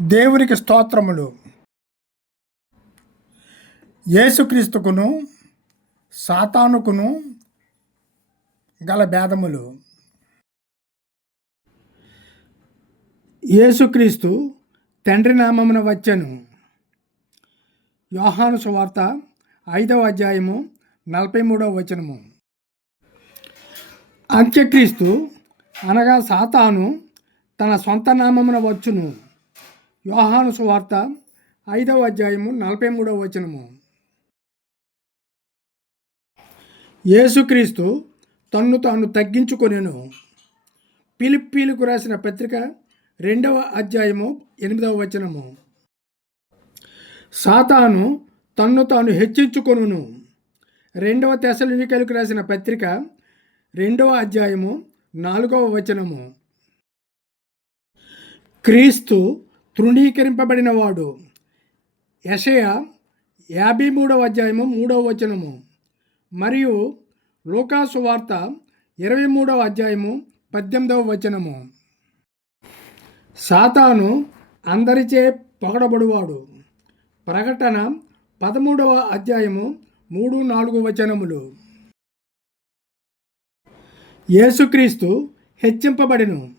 దేవునికి స్తోత్రములు. యేసుక్రీస్తుకును సాతానుకును గల భేదములు. యేసుక్రీస్తు తండ్రి నామమున వచ్చెను. యోహాను సువార్త ఐదవ అధ్యాయము నలభై మూడవ వచనము. అంత్యక్రీస్తు అనగా సాతాను తన సొంత నామమున వచ్చును. యోహాను సువార్త ఐదవ అధ్యాయము నలభై మూడవ వచనము. యేసుక్రీస్తు తన్ను తాను తగ్గించుకొనెను. పిలిప్పీలకు రాసిన పత్రిక రెండవ అధ్యాయము ఎనిమిదవ వచనము. సాతాను తన్ను తాను హెచ్చించుకొనును. రెండవ తెసలికలకు రాసిన పత్రిక రెండవ అధ్యాయము నాలుగవ వచనము. క్రీస్తు తృణీకరింపబడినవాడు. యషయ యాభై మూడవ అధ్యాయము మూడవ వచనము. మరియు లోకాసు వార్త ఇరవై మూడవ అధ్యాయము పద్దెనిమిదవ వచనము. సాతాను అందరిచే పొగడబడువాడు. ప్రకటన పదమూడవ అధ్యాయము మూడు నాలుగు వచనములు. యేసుక్రీస్తు హెచ్చింపబడిను.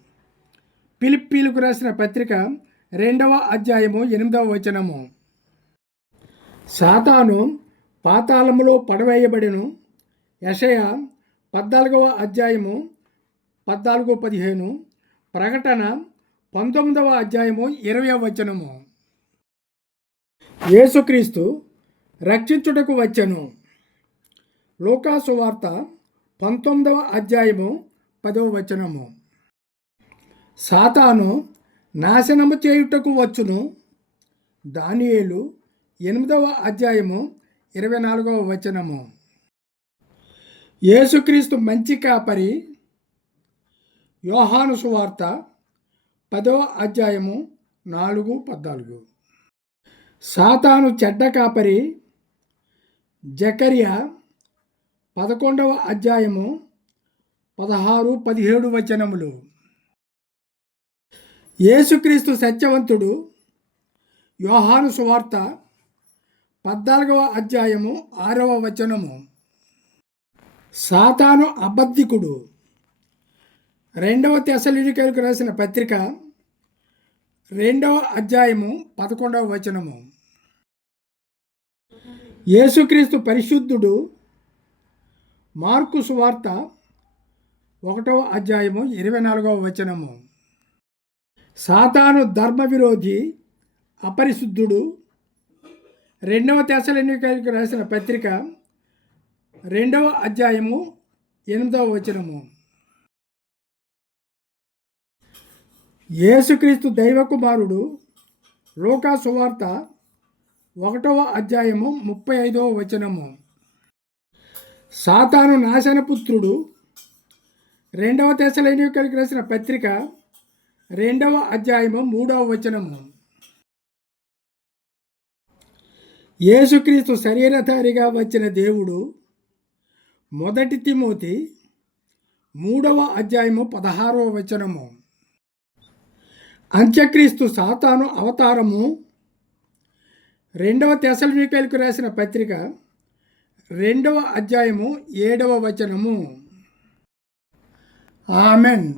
పిలిప్పీలకు రాసిన పత్రిక రెండవ అధ్యాయము ఎనిమిదవ వచనము. సాతాను పాతాళములో పడవేయబడిను. యషయ పద్నాలుగవ అధ్యాయము పద్నాలుగు పదిహేను. ప్రకటన పంతొమ్మిదవ అధ్యాయము ఇరవై వచనము. యేసుక్రీస్తు రక్షించుటకు వచ్చను. లోకాసు వార్త పంతొమ్మిదవ అధ్యాయము పదవ వచనము. సాతాను నాశనము చేయుటకు వచ్చును. దానియేలు ఎనిమిదవ అధ్యాయము ఇరవై నాలుగవ వచనము. యేసుక్రీస్తు మంచి కాపరి. యోహాను సువార్త పదవ అధ్యాయము నాలుగు పద్నాలుగు. సాతాను చెడ్డ కాపరి. జకరియా పదకొండవ అధ్యాయము పదహారు పదిహేడు వచనములు. యేసుక్రీస్తు సత్యవంతుడు యోహాను సువార్త పద్నాలుగవ అధ్యాయము ఆరవ వచనము. సాతాను అబద్ధికుడు. రెండవ తెసలిడికలకు రాసిన పత్రిక రెండవ అధ్యాయము పదకొండవ వచనము. యేసుక్రీస్తు పరిశుద్ధుడు మార్కు సువార్త ఒకటవ అధ్యాయము ఇరవై నాలుగవ వచనము. సాతాను ధర్మ విరోధి అపరిశుద్ధుడు. రెండవ తెసలెన్నికలకు రాసిన పత్రిక రెండవ అధ్యాయము ఎనిమిదవ వచనము. యేసుక్రీస్తు దైవకుమారుడు లోకా సువార్త ఒకటవ అధ్యాయము ముప్పై ఐదవ వచనము. సాతాను నాశనపుత్రుడు రెండవ తెసలైనికలకు రాసిన పత్రిక రెండవ అధ్యాయము మూడవ వచనము. యేసుక్రీస్తు శరీరధారిగా వచ్చిన దేవుడు మొదటి తిమోతి మూడవ అధ్యాయము పదహారవ వచనము. అంత్యక్రీస్తు సాతాను అవతారము రెండవ తెసలికలకు రాసిన పత్రిక రెండవ అధ్యాయము ఏడవ వచనము. ఆమెన్.